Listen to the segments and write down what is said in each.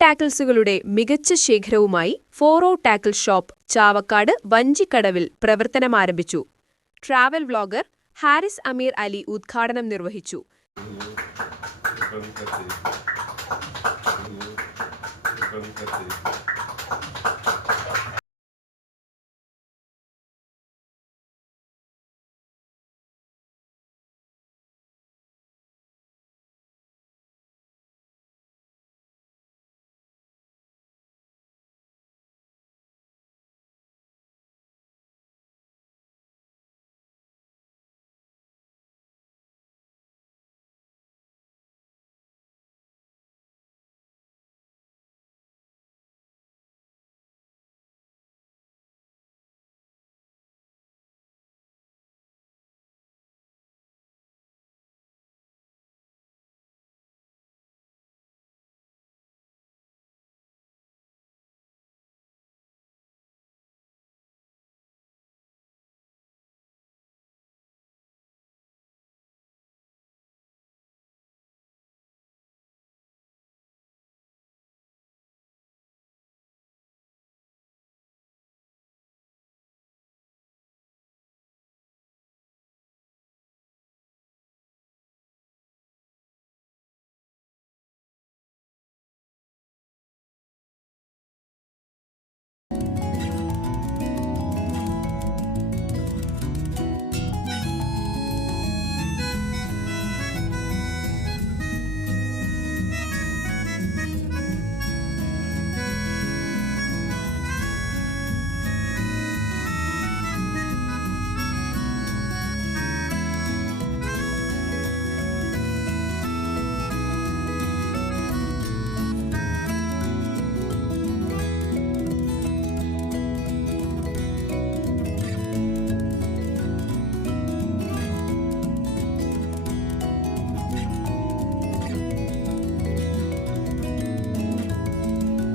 ടാക്കിൾസുകളുടെ മികച്ച ശേഖരവുമായി ഫോറോ ടാക്കിൾ ഷോപ്പ് ചാവക്കാട് വഞ്ചിക്കടവിൽ പ്രവർത്തനമാരംഭിച്ചു ട്രാവൽ വ്ളോഗർ ഹാരിസ് അമീർ അലി ഉദ്ഘാടനം നിർവഹിച്ചു.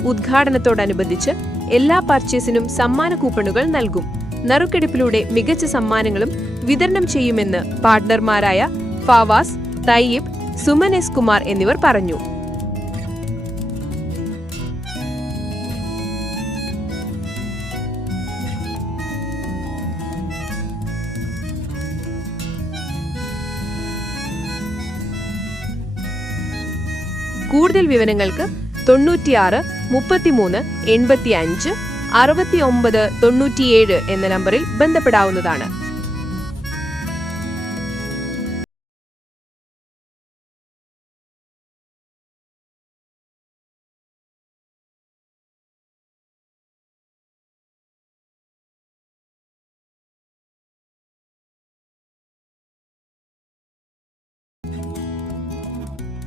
ഉദ്ഘാടനത്തോടനുബന്ധിച്ച് എല്ലാ പർച്ചേസിനും സമ്മാന കൂപ്പണുകൾ നൽകും. നറുക്കെടുപ്പിലൂടെ മികച്ച സമ്മാനങ്ങളും വിതരണം ചെയ്യുമെന്ന് പാർട്ട്ണർമാരായ ഫാവാസ് തയ്യിബ് സുമൻ എസ് കുമാർ എന്നിവർ പറഞ്ഞു. കൂടുതൽ വിവരങ്ങൾക്ക് തൊണ്ണൂറ്റിയാറ് മുപ്പത്തിമൂന്ന് എൺപത്തി എൺപത്തിയഞ്ച് അറുപത്തിയൊമ്പത് തൊണ്ണൂറ്റിയേഴ് എന്ന നമ്പറിൽ ബന്ധപ്പെടാവുന്നതാണ്.